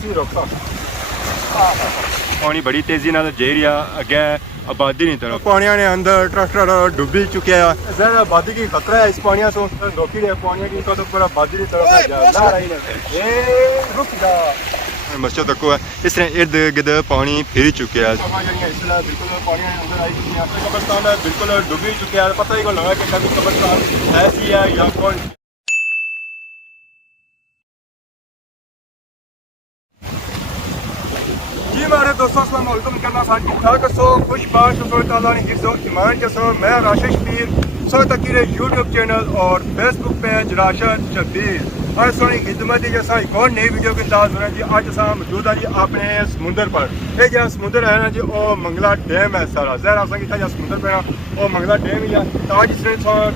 इसी रोका पानी बड़ी तेजी नाल जा रहा अगे आबादी नहीं तरफ पानिया ने अंदर ट्रैक्टर डूबी चुके हैं ज़्यादा आबादी की खतरा है इस पानिया से रोकी रहे पानिया की तो पूरा आबादी की तरफ रुक जा मस्जिद तक है इस तरह इर्द गिर्द पानी फिर चुके हैं कब्रिस्तान बिल्कुल डूबी चुके हैं पता ही को लगा कि कभी कब्रिस्तान ऐसी है या कौन जी हमारे दोस्तों अस्सलाम वालेकुम करना साथ ठीक ठाक सो खुश बात ताला ने हिफ्ज़ ईमान के सो मैं राशिद शबीर सो तकीर यूट्यूब चैनल और फेसबुक पेज राशिद शबीर आज सोनी खिदमत जैसा एक और नई वीडियो के साथ हो जी आज असा मौजूद है जी अपने समुंदर पर ये जो समुंदर है ना जी वो मंगला डैम है सारा जहर असा कि जो समुंदर पे ना वो मंगला डैम ही है ताज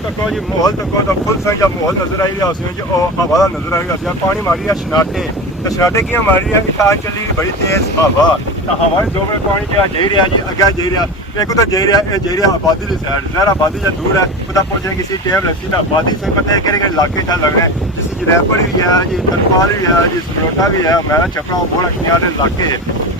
तक जी माहौल तक फुल सा जो माहौल नजर आई रहा जी और हवा नजर आई रहा पानी मारी है शनाटे तो शनाटे की मारी है इतना चली बड़ी तेज हवा तो हमारे दो में पानी जो जा रहा जी अगे जा रहा एक उधर जा रहा है जा रहा आबादी की साइड जहर आबादी जो दूर है उधर पहुंचे किसी टाइम लगती तो आबादी से पता है कि इलाके क्या लग रहे हैं जिस रैपर भी है जी थरपाल भी है जी समरोटा भी है मैना छपरा बहुत अच्छे वाले इलाके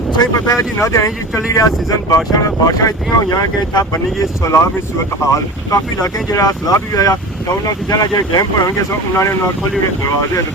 सही पता है जी ना देनी जी चली रहा सीजन बारिशा इतनी हुई कि इतना बनी गई सैलाब की सूरत हाल काफ़ी इलाके जो सैलाब भी होया तो उन्होंने जरा जो डैम भरनगे सो उन्होंने खोली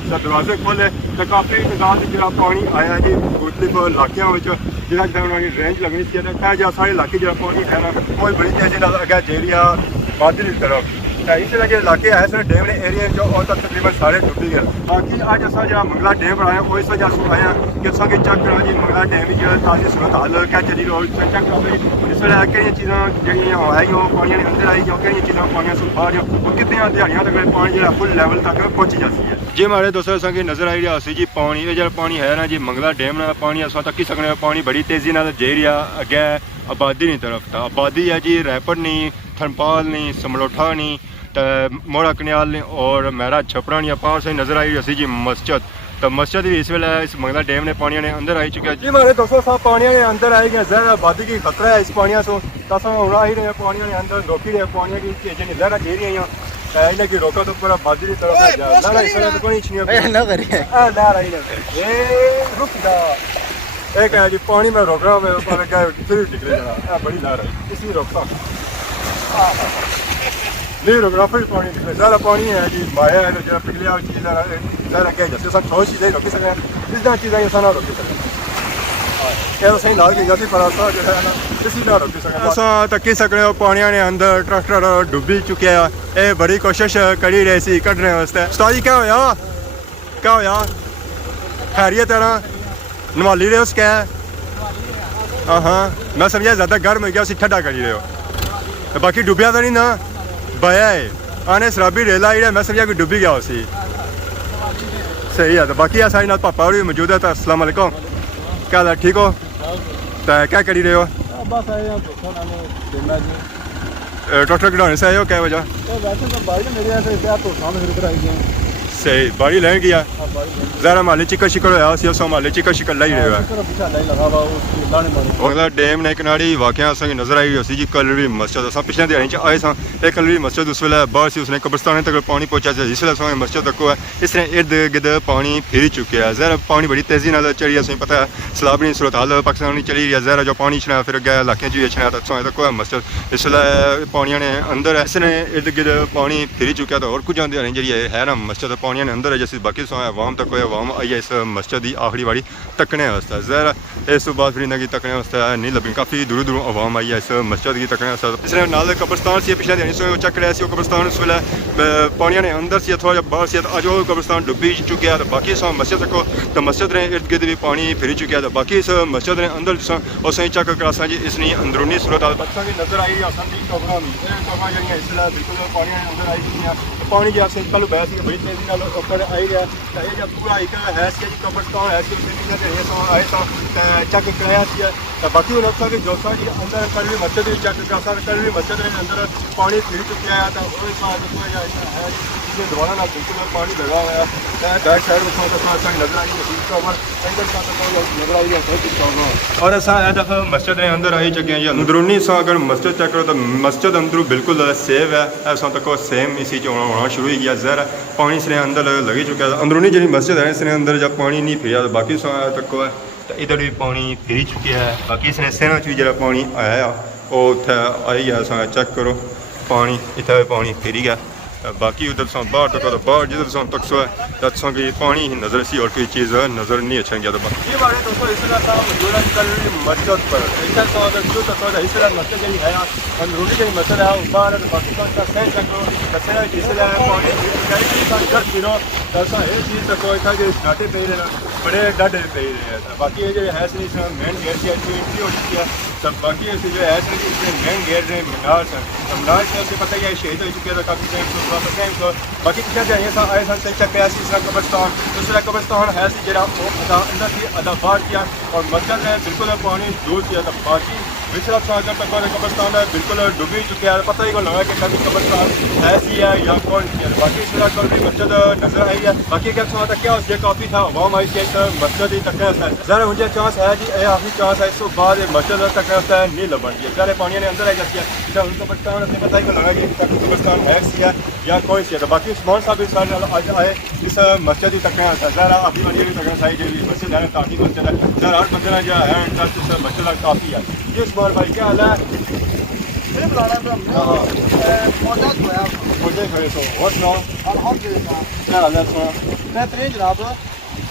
दरवाजे खोले तो काफ़ी तादाद जो पानी आया जी मुख्तलिफ इलाकों में जिला उन्होंने रेंज लगनी चाहिए जो सारे इलाके जो पानी है ना वो बड़ी तेजी अगर जा रहा बादल की तरफ इस तरह के इलाके है सर डैम एरिया जो और तकरीबन सारे डूबी गए बाकी अज असा जो मंगला डैम बनाया वो इस वजह से आया कि असा कि चेक करा जी मंगला डैम जो ताजी सूरत हाल क्या चली रही चेक करा इस वेले केड़ियां चीज़ां जेहड़ियां है पानी ने अंदर आई केड़ियां चीज़ां पानी से बाहर और कितने दिहाड़ियां तक पानी जो फुल लेवल तक पहुंची जाती है जी हमारे दोस्तों असा कि नजर आई रहा जी पानी ये जो पानी है ना जी मंगला डैम ना पानी असा तक सकने पानी बड़ी तेजी नाल जा रहा अगे आबादी नहीं तरफ तो आबादी है जी रैपड़ नहीं थरपाल नहीं समलोठा नहीं मोड़ा कन्याल ने और मेरा छपरा नहीं पास से नजर आई रही जी मस्जिद तो मस्जिद भी इस वेले इस मंगला डैम ने पानी ने अंदर आई चुका जी हमारे दोस्तों साहब पानी के अंदर आई गए जहर आबादी की खतरा है इस पानी से उड़ा ही रहे पानी ने अंदर रोकी रहे पानी की लहर जा रही है इन्हें की रोका तो पूरा बादी की तरफ रुक जा एक है जी पानी में रोक रहा हूँ फिर निकले जाना बड़ी लहर है इसी रोका नहीं रुक रहा फिर पानी निकले सारा पानी है जी माया है जो पिघलिया चीज़ ज़रा कह जैसे सब ठोस चीज़ें रोकी सकें इस तरह चीज़ें ऐसा ना रोकी सकें क्या सही लाल की जाती पर जो है ना इसी ना रोकी सकें असा तकी सकने पानी ने अंदर ट्रैक्टर डूबी चुके हैं ये बड़ी कोशिश करी रही सी कढ़ने वास्ते उस्ताद जी क्या होया खैरियत तेरा नवाली रहे हो क्या हाँ मैं समझा ज़्यादा गर्म हो गया उसी ठंडा करी रहे हो बाकी डूबिया तो नहीं ना बया है आने शराबी रेला ही मैं समझा कि डूबी गया उसी सही है तो बाकी सारे नाल पापा और भी मौजूद है तो अस्सलाम वालेकुम क्या हाल है ठीक हो तो क्या करी रहे हो डॉक्टर कढ़ाने से आए हो क्या वजह सही बाड़ी लेन गया ज़रा माली चिकन शिकन होया उसी उस माली चिकन शिकन लाई रहे हो मंगला डैम ने किनारे वाकया असेंगी नजर आई उसी जी कलरी मस्जिद अस पिछले दिहाड़ी च आए सा एक कलरी मस्जिद उस वेले बाहर से उसने कब्रिस्तान तक पानी पहुंचा जिस वेले असें मस्जिद तक है इस तरह इर्द गिर्द पानी फिर चुके हैं जहर पानी बड़ी तेजी नाल चढ़ी असें पता है सैलाबी सूरत हाल पाकिस्तान नहीं चली रही है जहर जो पानी छना फिर अगे इलाके च छना तक तक है मस्जिद इस वेले पानी ने अंदर है इसने इर्द गिर्द पानी फिर चुका तो और कुछ दिहाड़ी जी है ना मस्जिद पानी ने अंदर है जैसे बाकी सो आवाम तक कोई आवाम आई है इस मस्जिद की आखिरी बारी तकने वास्ते जहर इस बाद फिर इन्हें तकने वास्ते नहीं लभी काफ़ी दूरों दूरों आवाम आई है इस मस्जिद की तकने वास्ते इस नाल कब्रिस्तान से पिछले दिन सो चक रहा है कब्रिस्तान उस वेले पानी ने अंदर से थोड़ा जहा बाहर से अज वो कब्रिस्तान डूबी चुके हैं तो बाकी सो मस्जिद तको तो मस्जिद ने इर्द गिर्द भी पानी फिर चुके हैं तो बाकी इस मस्जिद ने अंदर उस चक करासा जी इसनी अंदरूनी सूरत बच्चा की नजर आई बिल्कुल पानी अंदर आई पानी जो कल बह सी बड़ी तेजी ऊपर आई गया तो ये जब पूरा एक है जी कब्रिस्तान है आए सो चेक कराया तो बाकी उन्होंने कि जो सा जी अंदर कल मस्जिद चेक करा कल मस्जिद अंदर पानी फिर चुके हैं तो है इसलिए दोबारा ना बिल्कुल पानी लगा हुआ है बैक साइड में नजर आई नजर आई है और असा ए दफ़ा मस्जिद के अंदर आई चुके हैं अंदरूनी सा अगर मस्जिद चेक करो तो मस्जिद अंदरू बिल्कुल सेव है ऐसा तक सेम इसी होना शुरू हो गया जहर पानी इसने अंदर लगी चुका है अंदरूनी जी मस्जिद है इसने अंदर जब पानी नहीं फिर तो बाकी सा तक है तो इधर भी पानी फिर चुका है बाकी इसने सेना भी जो पानी आया वो उत्थे आई है चेक करो पानी इतना पानी फिर गया बाकी उधर से बाहर तक बाहर जिधर से तक है तत्सों की पानी ही नज़र सी और कोई चीज़ नज़र नहीं अच्छा गया ये बारे दोस्तों इस मस्जिद पर अगर मस्जिद जी है अंदरूनी जी मस्जिद है बाहर पाकिस्तान का सही चक्रो पानी फिरो दसा ये चीज़ तक घाटे पे रहे बड़े डाडे पे रहे बाकी ये जो है मेन गेट की एंट्री हो चुकी है तब बाकी जो है मेन गेट है मीनार मीनार से पता ही है शहीद हो चुके हैं काफ़ी टाइम तो बाकी पीछे से आए सन चेक पे तीसरा कब्रस्तान दूसरा कब्रस्तान है जरा अंदर की अदा बाहर किया और मस्जिद है बिल्कुल पानी दूर किया था बाकी पिछला सागर तक कब्रस्तान है बिल्कुल डूबी चुके हैं पता ही को लगा कि कभी कब्रस्तान है सी है या कौन सी है बाकी इस तरह कल भी मस्जिद नजर आई है बाकी क्या था क्या उसके काफ़ी था वाम आई के मस्जिद ही तक है ज़रा मुझे चांस है जी आखिरी चांस है इसके बाद मस्जिद तक नहीं लबन दिया सारे पानी ने अंदर आ जाती है उनका कब्रस्तान अपने पता ही को लगा कि कब्रस्तान है सी है या कौन सी है तो बाकी उस्मान साहब भी सारे आज आए इस मस्जिद ही तक ज़रा अभी वाली तक सारी जो मस्जिद है काफ़ी मस्जिद है ज़रा 8 बंदे जो है इस मस्जिद काफ़ी है जी उस्मान भाई क्या हाल है और सुनाओ क्या हाल है बेहतरीन जनाब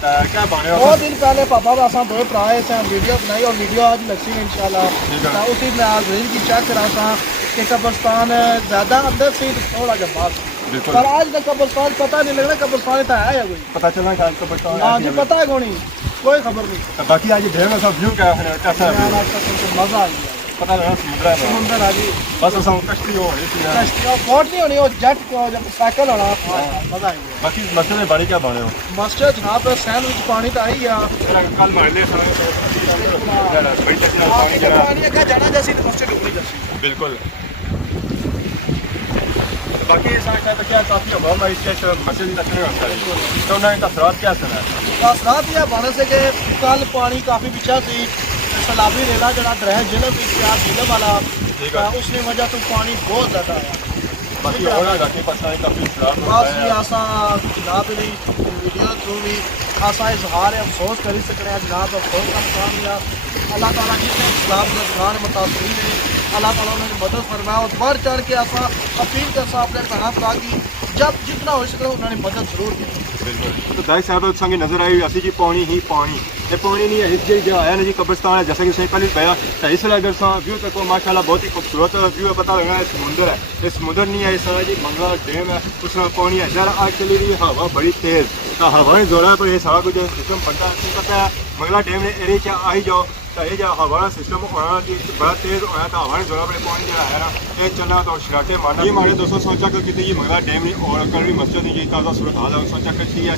क्या बने दो दिन पहले पापा असा दो भरा से वीडियो बनाई और वीडियो आज लगी इंशाल्लाह उसी में आज रील की चेक करा था कि कब्रस्तान ज़्यादा अंदर से थोड़ा जब बात पर आज तक कब्रस्तान पता नहीं लग रहा कब्रस्तान तो है कोई पता चला शायद कब्रस्तान हाँ जी पता है कौन कोई खबर नहीं बाकी आज ढेर में सब व्यू क्या है कैसा है मजा आ गया पता लगा समुद्र है समुंदर आ जी बस सब कश्ती हो रही थी कश्ती बोट नहीं होनी वो जेट को जब साइकिल होना मजा आ गया बाकी मस्जिद में बड़ी क्या बने हो मस्जिद जनाब सैन विच पानी तो आई गया कल मान ले बड़ी तकलीफ पानी जरा पानी का जाना जैसी तो मस्जिद डूबनी जैसी बिल्कुल बाकी समझता है क्या काफ़ी हवा में इसके मस्जिद तक तो उन्होंने तसरात क्या सुना तसरात यह बने से कि कल पानी काफ़ी पिछा सी सैलाबी रेला जरा दरह जिले जिले वाला उसने वजह तो पानी बहुत ज़्यादा आया बाकी और घाटी पता काफ़ी बस भी ऐसा जनाब भी वीडियो थ्रू भी ऐसा इजहार अफसोस कर सकते हैं जनाब अफसोस का मुकाम या अल्लाह ताला जिसने इस्लाम नजरान मुतासरी ने अल्लाह ताला ने मदद फरमाया और बढ़ चढ़ के ऐसा अपील कर सा अपने बहना भरा की जब जितना हो सके उन्होंने मदद जरूर की बिल्कुल तो दाई साहब संगे नजर आई असी जी पानी ही पानी ये पानी नहीं है इस जो आया ना जी कब्रस्तान है जैसा कि सही पहले पाया तो इस अगर व्यू तक माशाल्लाह बहुत ही खूबसूरत व्यू है पता लग रहा है समुंदर है ये समुंदर नहीं है इस जी मंगला डैम है उसमें पानी है जरा आज चली रही हवा बड़ी तेज़ तो हवा जोड़ा पर ये सारा कुछ सिस्टम बनता है पता है मंगला डैम ने एरिया से आई जाओ तो ये जो हवा सिस्टम होना कि बड़ा तेज़ होना तो हवा जोड़ा पर पानी जो है ना ये चलना तो शराटे मारना ये हमारे दोस्तों सोचा कर कितनी मंगला डैम नहीं और कल भी मस्जिद नहीं ताज़ा सूरत हाल है सोचा कर ठीक है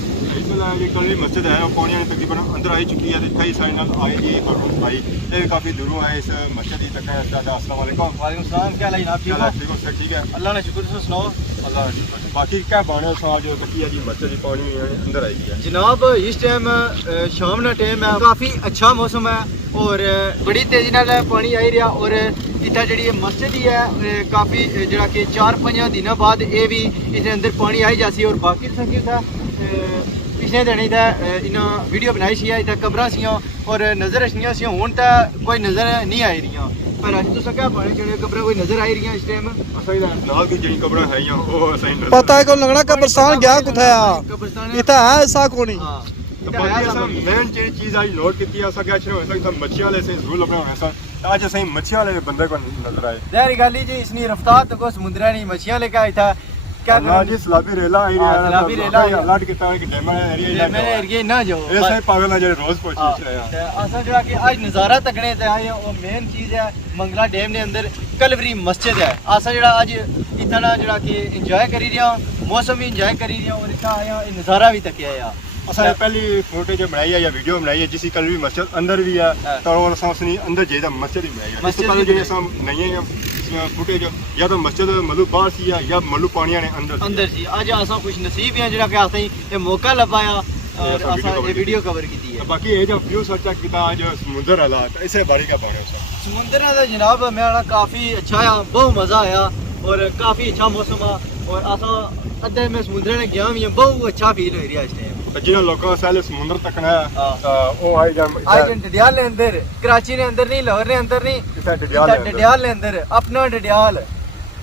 ये कल भी मस्जिद है पानी तकरीबन अंदर आई चुकी है इतना ही सारे नाल आई जी और भाई ये काफ़ी दूरों आए इस मस्जिद ही तक है अस्सलाम वालेकुम वालेकुम सलाम क्या लाइन आप ठीक हो सर ठीक है अल्लाह ने शुक्र से सुनाओ अल्लाह बाकी क्या बाने सा जो तकी है जी मस्जिद ही पानी अंदर आई है जनाब इस टाइम शाम का टाइम है काफ़ी अच्छा मौसम है और बड़ी तेज़ी नाल पानी आई रहा और इतना जी मस्जिद ही है काफ़ी जरा कि 4-5 दिनों बाद ये भी इसके अंदर पानी आई जासी और बाकी संख्या था पिछले दिन इतना इन्ना वीडियो बनाई सी इतना कबरां सी और नज़र रखनियां सी हूँ तो कोई नज़र नहीं आई रही पर अज तुस क्या पानी जो कबरां कोई नज़र आई रही इस टाइम नाल की जी कब्र है वो सही पता है कौन लगना कब्रस्तान गया कुछ कब्रस्तान इतना है ऐसा कौन तो बाकी असां मेन चीज़ आज नोट की असां क्या हो सकता मच्छी वाले से जरूर लभना होना सा आज असां मच्छी वाले बंदे को नजर आए ज़ाहिर गल जी इसनी रफ्तार तो कोई समुद्र नहीं मछलियां लेकर आई था क्या अल्लाह जी सलाबी रेला आई हाँ, सलाबी रेला आई। अल्लाह की तार की डेमा एरिया मेरे एरिया ना जाओ ये सही पागल है जो रोज कोशिश रहे हैं असा जरा कि आज नज़ारा तकने ते आए और मेन चीज़ है मंगला डैम ने अंदर कलवरी मस्जिद है असा जरा आज इतना जरा कि इंजॉय करी रहा मौसम भी इंजॉय करी रहा और इतना आया नज़ारा भी तकिया है असा पहली फुटेज बनाई है या वीडियो बनाई है जिसकी कल भी मस्जिद अंदर भी है तो और असा उसने अंदर जेदा मस्जिद ही बनाई है मस्जिद पहले जो असा नहीं है फुटेज या तो मस्जिद मतलब बाहर सी या मतलब पानी ने अंदर सी अज असा खुश नसीब हैं जेड़ा कि असें ये मौका लभाया और असा ये वीडियो कवर की है। बाकी ये जो व्यू सोचा कि आज समुंदर वाला इसे बारी का पाने उस समुंदर दा जनाब मेरा काफी अच्छा है, बहुत मजा आया और काफी अच्छा मौसम है और असा अद्धे में समुंदर ने गया भी बहुत अच्छा फील हो रहा है इस टाइम। जिन्हें लोगों से समुंदर तकना वो आई आज डडियाल ने अंदर कराची ने अंदर नहीं लाहौर ने अंदर नहीं डडियाल ने अंदर अपना डडियाल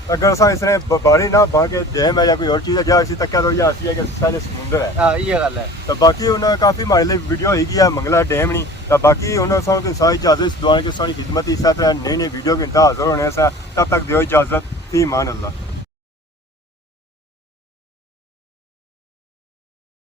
अगर असा इसने बारी ना बाके डैम है या कोई और चीज है जा इसी तक तो या है कि सारे समुंदर है। हां ये गल है। तो बाकी उन्हें काफी हमारे लिए वीडियो होगी है मंगला डैम नहीं तो बाकी उन्होंने सारी सारी इजाजत दुआ की सारी खिदमत इस तरह नई नई वीडियो के इंतजार हाजिर होने से तब तक दियो इजाजत फी मान अल्लाह।